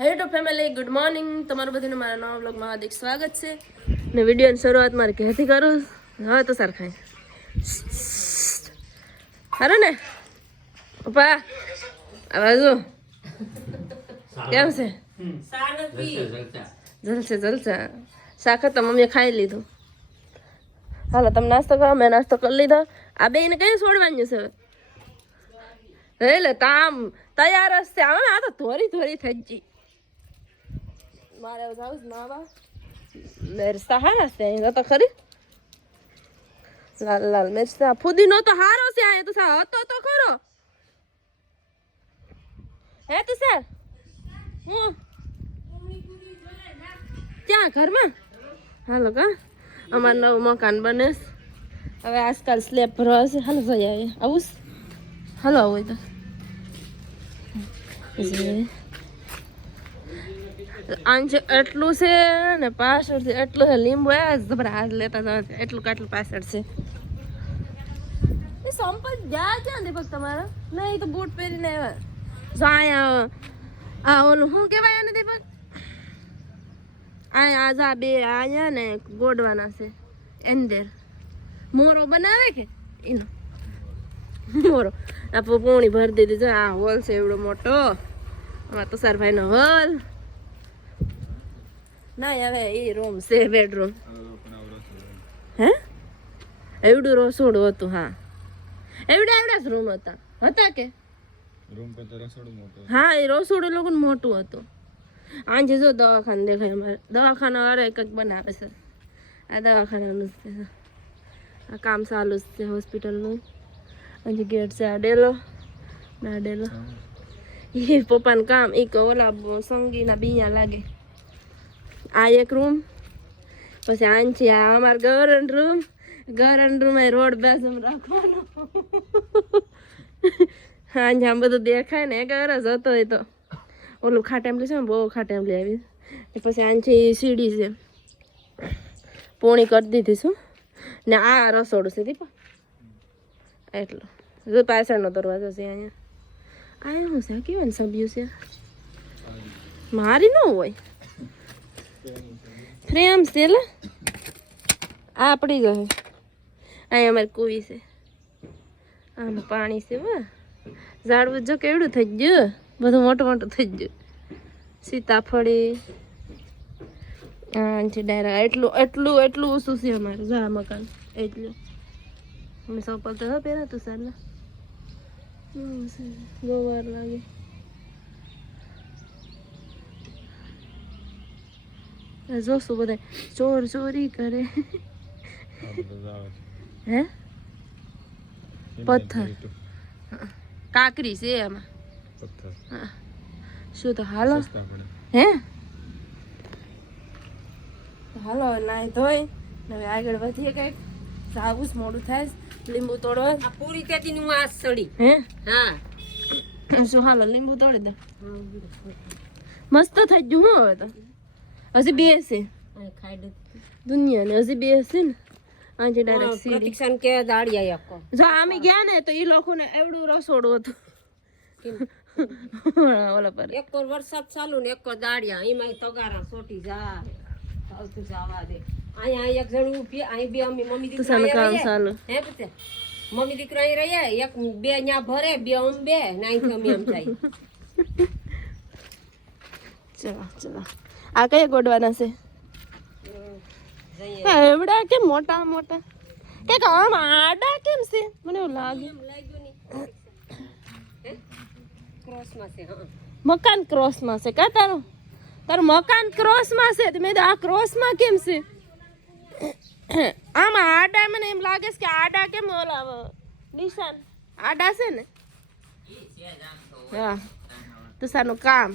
Hello family, good morning. તમારું બધાનું મારા નવા બ્લોગમાં હાર્દિક સ્વાગત છે. ને વિડીયોની શરૂઆત મારે ક્યાંથી કરું? હવે તો સરખાય સારું ને પપ્પા. આ બાજુ કેમ છે? જલસે જલસા. શાક તો મમ્મીએ ખાઈ લીધું. હાલો તમે નાસ્તો કરો, મેં નાસ્તો કરી લીધો. આ બેને કઈ છોડવાનું છે? એટલે તામ તૈયાર જ છે. આ તો ધોરી ધોરી થઈ ગઈ. મારે જાઉં નાવા. મેરસા હારા છે અહીં તો ખરી. લાલ લાલ મેરસા. ફુદીનો તો હારો છે અહીં તો સા હતો તો ખરો. હે તો સર હું ક્યાં ઘરમાં? હાલો કા અમારું નવું મકાન બને. હવે આજકાલ સ્લેબ ભરવા છે. હાલો જઈ આવીએ. આવું હાલો આવું તો આંચ એટલું છે ને પાછળથી એટલું છે. લીંબુ જબર હાથ લેતા જવા એટલું કાટલું પાછળ છે. એ સંપલ જા ક્યાં દીપક તમારા? નહીં તો બૂટ પહેરીને આવ્યા. જો અહીંયા આ ઓલું શું કહેવાય એને દીપક? અહીંયા આજા બે અહીંયા ને ગોડવાના છે. અંદર મોરો બનાવે કે એનો મોરો આ પોણી ભરી દીધી છે. આ હોલ છે એવડો મોટો. આમાં તુષારભાઈ નો હોલ. ના હવે એ રૂમ છે બેડરૂમ. હે એવડું રસોડું હતું. હા એવડા એવડા જ રૂમ હતા કે રૂમ કરતા રસોડું મોટું? હા એ રસોડું લોકો મોટું હતું. આજે જો દવાખાનું દેખાય. અમારે દવાખાના વાળા કંઈક બનાવે છે. આ દવાખાનાનું છે. આ કામ ચાલુ છે હોસ્પિટલનું. હજી ગેટ છે. આ ડેલો ના ડેલો એ પપ્પાનું કામ. એક ઓલા સંગીના બીયા લાગે. આ એક રૂમ. પછી આંચી આ અમાર ગવર્ન રૂમ. ગવર્ન રૂમ એ રોડ બેસમ રાખવાનો. હાંજે આમ બધું દેખાય ને. એક વરસ હતો એ તો ઓલું ખાટેમલી છે ને બહુ ખાટેમલી આવી. પછી આંચી સીડી છે પોણી કરી દીધી શું. ને આ રસોડું છે દીપા એટલું. જો પાછળનો દરવાજો છે અહીંયા. આ શું છે? કેવાય ને સબ્યું છે. મારી ન હોય ફ્રેમ છે. એટલે આ પડી ગયો. અહીંયા અમારે કુવી છે. આમાં પાણી છે. વાહ ઝાડવું જો કેવડું થઈ ગયું. બધું મોટું મોટું થઈ ગયું. સીતાફળી ડાયરા એટલું એટલું એટલું ઓછું છે અમારે. જા મકાન એટલું. અમે સપલ તો પહેરા તું સારના ગોવાર લાગે. જોશું બધા ચોર ચોરી કરે. હે પથ્થર કાકરી છે એમાં. શું તો હાલો હે હાલો નાય ધોઈ હવે આગળ વધીએ. કઈક સાવું મોડું થાય. લીંબુ તોડવા પૂરી કેતી નું આ સડી. હે હા શું હાલો લીંબુ તોડી દે. મસ્ત થઈ ગયું. હું હવે તો હજી બે છે દુનિયા ને. હજી બે છે ને. આજે ડાયરેક્ટ પ્રતિક્ષણ કે દાડિયા આખો. જો અમે ગયા ને તો એ લોકોને એવડું રસોડું હતું. ઓલા પર એક વરસાદ ચાલુ ને એક દાડિયા એમાં તગારા સોટી જાય. આવતું જવા દે. અહીંયા એક જણ ઊભી. અહીં બે અમે મમ્મી દીકરા કામ ચાલુ. હે પૂછે મમ્મી દીકરા અહીં રહ્યા. એક બે ન્યા ભરે બે અમ બે નાઈ અમે આમ જાય. ચલો ચલો આ કયા ગોડવાના છે? એવડા કેમ મોટા મોટા? એક આમ આડા કેમ છે? મને એવું લાગે ક્રોસમાં છે. મકાન ક્રોસમાં છે કા તારું? તારું મકાન ક્રોસમાં છે. મેં આ ક્રોસમાં કેમ છે? આમાં આડા મને એમ લાગે છે કે આડા કેમ ઓલા નિશાન આડા છે ને. હા તુષારનું કામ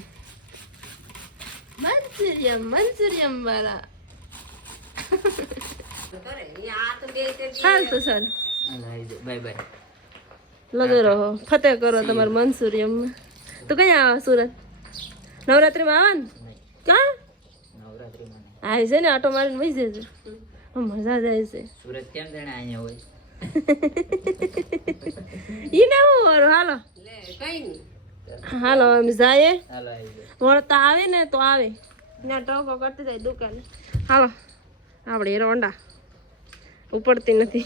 મંચુરિયમ વાળા. હાલ તુષાર બાય બાય. લગે રહો. ફતેહ કરો તમારે મંચુરિયમ. તો કઈ આવા સુરત નવરાત્રીમાં આવવાનું? ક્યાં આવી છે ને આટો મારીને વહી જશે. મજા જાય છે. સુરત કેમ જાણે અહીંયા હોય. ઈ ના હું હાલો લે કઈ નહીં હાલો અમે જાય વળતા આવે ને તો આવે ત્યાં ટોકો કરતી જાય દુકાને. હાલો આપણે રોંડા ઉપડતી નથી.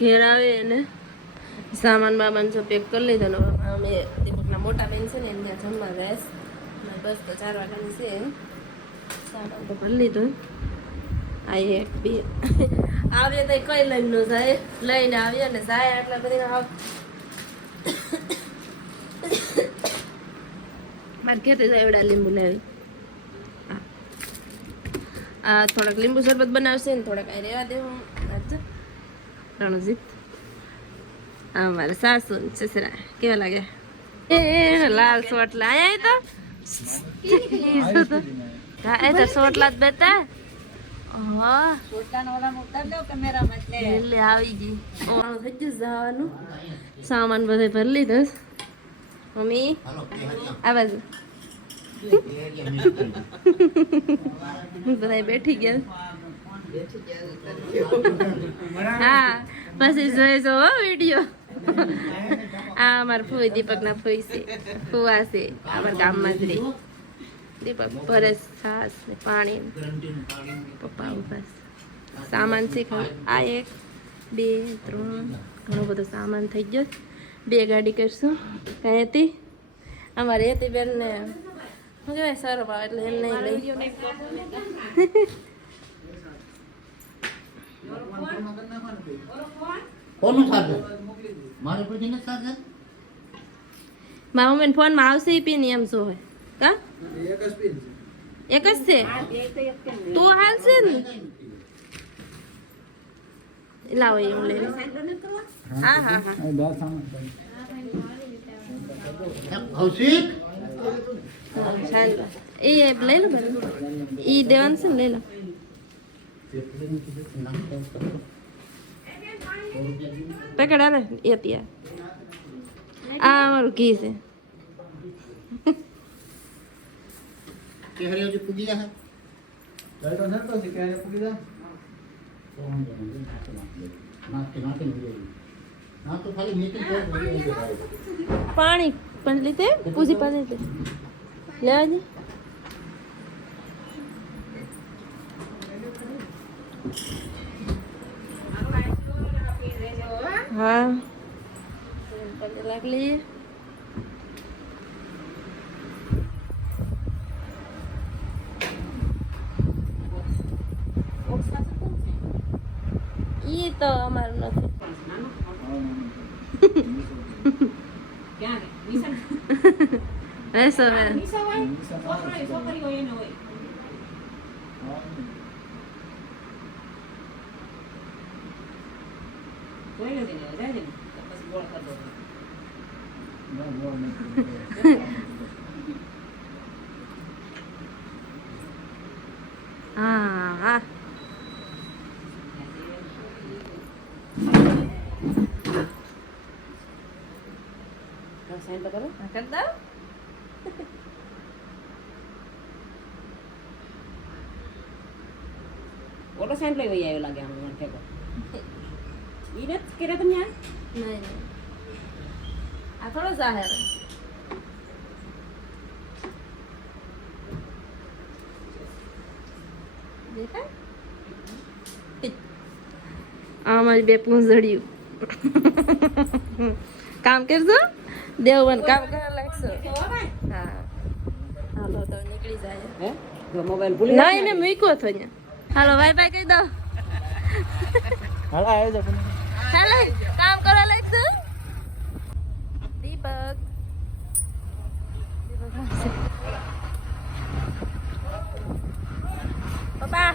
ઘેર આવે ને સામાન બામાન જો પેક કરી લીધો ને અમે દીપકના મોટા બેન છે ને એમને જમવા ગેસ બસ તો 4 વાગ્યાની છે. સામાન તો ભરી લીધો. આ એક બે આવે તો કઈ લઈને ન જાય લઈને આવીએ ને જાય એટલા બધી મારે ઘેર જાય એવડા લીંબુ લેવી. આ થોડાક લીંબુ શરબત બનાવશે ને થોડાક આ રેવા દેવું. રણજીત આ મારા સાસુ સસરા કેવા લાગે એ લાલ સોટલા આયા તો એ તો સોટલા જ બેતા. હા એટલે આવી ગઈ થઈ ગયું જવાનું. સામાન બધે ભરી લીધો. મમ્મી આ બાજુ બધા બેઠી ગયા. હા પછી જોઈશો વિડીયો. આ અમારા ફોઈ દીપકના ફોઈ છે ફુવા છે અમારા ગામમાં જ રહી. દીપક ભરે છાસ ને પાણી પપ્પા ઉભા સામાન છે. આ 1 2 3 ઘણો બધો સામાન થઈ ગયો. 2 ગાડી કરશું. કઈ હતી અમારે હતી બેન ને શું કહેવાય સરપ આવે એટલે એમ નહીં લઈ. મારા મમ્મી ફોન માં આવશે પીને એમ શું હોય કા એક જ છે તું હાલશે ને લાવો એવું લઈ. હા હા હા એ લઈ લો એ દેવાનું છે ને લઈ લો. પેકેટ આલે એ ત્યાં આ અમારું ઘી છે. પાણી પણ લીધે પૂછી પાણી લેવા દે. હા લાગલી ઈ તો અમારું નથી. eso es. Ah. Rasain karo? Makan tau? Oto sain play hoy ayo lagi amu ngake ko. Inet kira tanya? Nahi. A thoda sa hai. देखा? અમારી બે પૂંછડ્યું કામ કરજો દેવબન કામ કરવા લાગશો. હા હાલો તો નીકળી જાય. હે જો મોબાઈલ ભૂલી નહીં ને મૂક્યો તો ને. હાલો બાય બાય કહી દો. હાલો આવી જાવ. હાલો કામ કરવા લાગશો. દીપક પપ્પા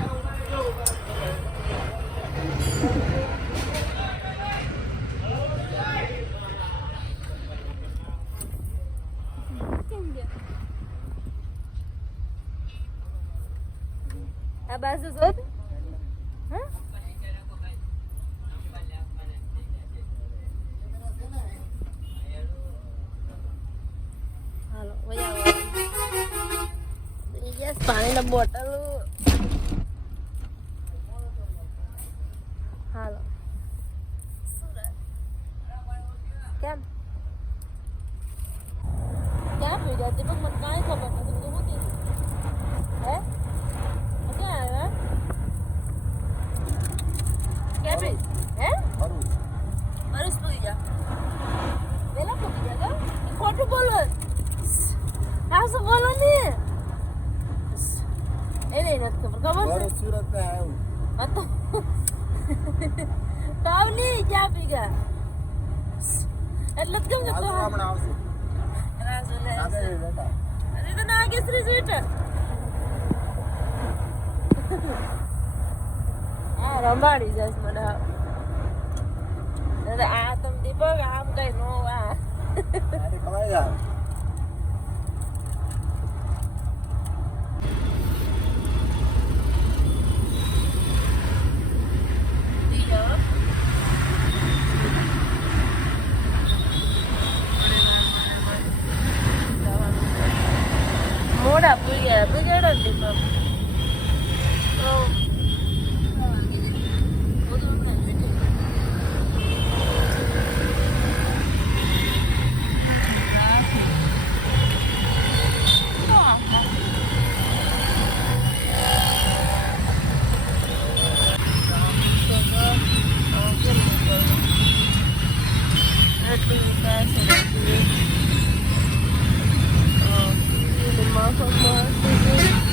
આ બાજુ જોત હા હાલો વયા યસ પાણીના બોટલ હાલો કેમ ક્યાં પી ગયા દીપક મને કાંઈ ખબર નથી તું શું કીધું હે ક્યાં આવ્યા ક્યાં પી હે અરુસ પૂરી જા વેલા પૂરી જા ખોટું બોલો હા શું બોલો ને એને નથી ખબર ખબર છે સુરત पे आया हूं तो કાવ નહીં ચા પી ગયા એટલે કેમ કે તો હમણાં આવશે રાસુલે અરે તો નાગેશ્રી સ્વીટ આ રંબાડી જસ મને અરે આ તમ દીપક આમ કઈ નો આ અરે ખવાય જા મોડા પૂર્યા બિગાડો દીપક તો Motherfucker.